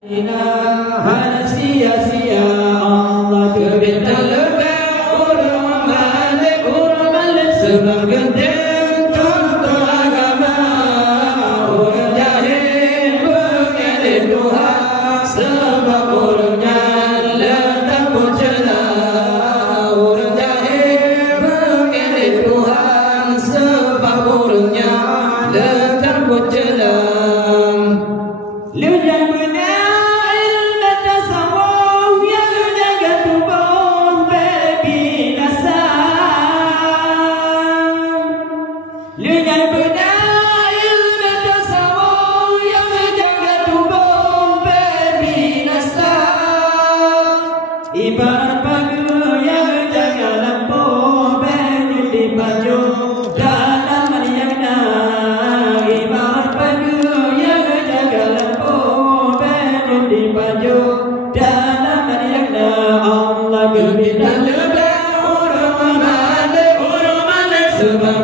Hana sia-sia Allah kebintan lebih urmalik sebab gendeng contoh agama orang jahil mengelak Tuhan sebab orangnya letak bercela orang jahil mengelak Tuhan sebab orangnya letak bercela Lujan benar ilmu tasawuf yang jaga tubuh berbinasa. Lujan benar ilmu tasawuf yang jaga tubuh berbinasa. Ibarat pagar yang jaga lampu berdiri baju dalam maniaknya. Ibarat pagar yang jaga lampu di baju dalam maniaknya Allah kebintan lebih orang malik sebab